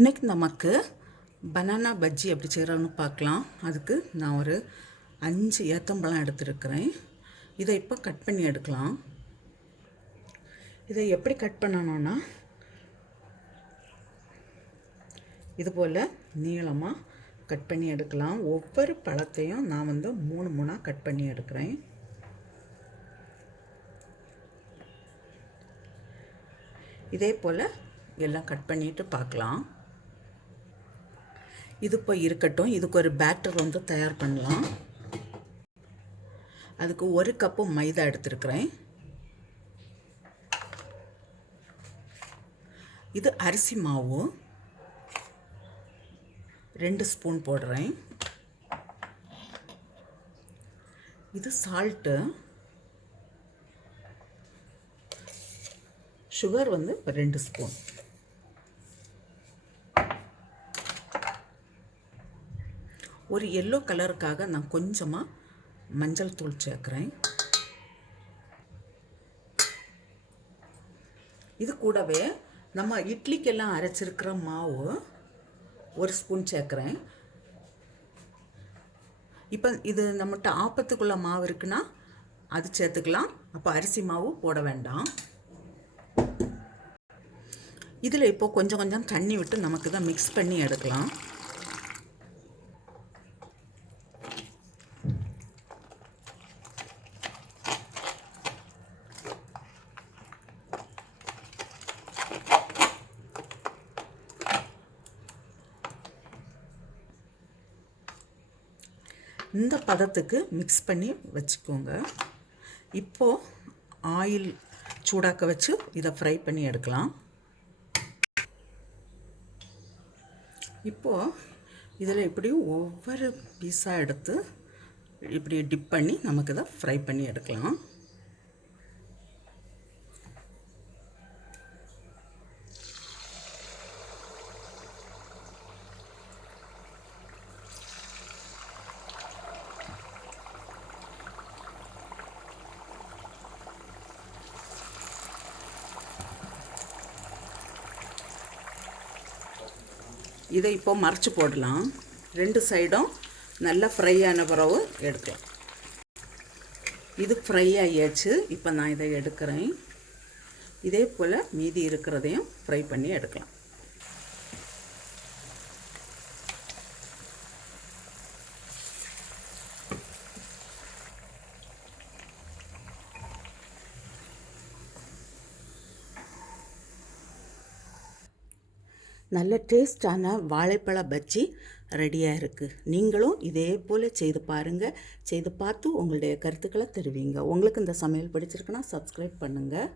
இன்றைக்கி நமக்கு பனானா பஜ்ஜி எப்படி செய்கிறோன்னு பார்க்கலாம். அதுக்கு நான் ஒரு 5 ஏத்தம்பழம் எடுத்துருக்கிறேன். இதை இப்போ கட் பண்ணி எடுக்கலாம். இதை எப்படி கட் பண்ணணும்னா, இதுபோல் நீளமாக கட் பண்ணி எடுக்கலாம். ஒவ்வொரு பழத்தையும் நான் 3 கட் பண்ணி எடுக்கிறேன். இதே போல் எல்லாம் கட் பண்ணிவிட்டு பார்க்கலாம். இது இப்போ இருக்கட்டும். இதுக்கு ஒரு பேட்டர் தயார் பண்ணலாம். அதுக்கு 1 கப்பு மைதா எடுத்துருக்கிறேன். இது அரிசி மாவு 2 ஸ்பூன் போடுறேன். இது சால்ட்டு, சுகர் 2 ஸ்பூன். ஒரு எல்லோ கலருக்காக நான் கொஞ்சமாக மஞ்சள் தூள் சேர்க்குறேன். இது கூடவே நம்ம இட்லிக்கெல்லாம் அரைச்சிருக்கிற மாவு 1 ஸ்பூன் சேர்க்குறேன். இப்போ இது நம்மகிட்ட ஆப்பத்துக்குள்ள மாவு இருக்குன்னா அது சேர்த்துக்கலாம். அப்போ அரிசி மாவு போட வேண்டாம். இதில் இப்போ கொஞ்சம் கொஞ்சம் தண்ணி விட்டு நமக்கு தான் மிக்ஸ் பண்ணி எடுக்கலாம். இந்த பதத்துக்கு மிக்ஸ் பண்ணி வச்சுக்கோங்க. இப்போது ஆயில் சூடாக்க வச்சு இதை ஃப்ரை பண்ணி எடுக்கலாம். இப்போது இதில் இப்படி ஒவ்வொரு பீஸாக எடுத்து இப்படி டிப் பண்ணி நமக்கு இதை ஃப்ரை பண்ணி எடுக்கலாம். இதை இப்போ மறைச்சி போடலாம். 2 சைடும் நல்லா ஃப்ரை ஆன பிறகு எடுக்கலாம். இது ஃப்ரை ஆகியாச்சு. இப்போ நான் இதை எடுக்கிறேன். இதே போல் மீதி இருக்கிறதையும் ஃப்ரை பண்ணி எடுக்கலாம். நல்ல டேஸ்டான வாழைப்பழ பஜ்ஜி ரெடியாக இருக்குது. நீங்களும் இதே போல் செய்து பாருங்கள். செய்து பார்த்து உங்களுடைய கருத்துக்களை தெரிவிங்க. உங்களுக்கு இந்த சமையல் பிடிச்சிருக்குன்னா சப்ஸ்கிரைப் பண்ணுங்கள்.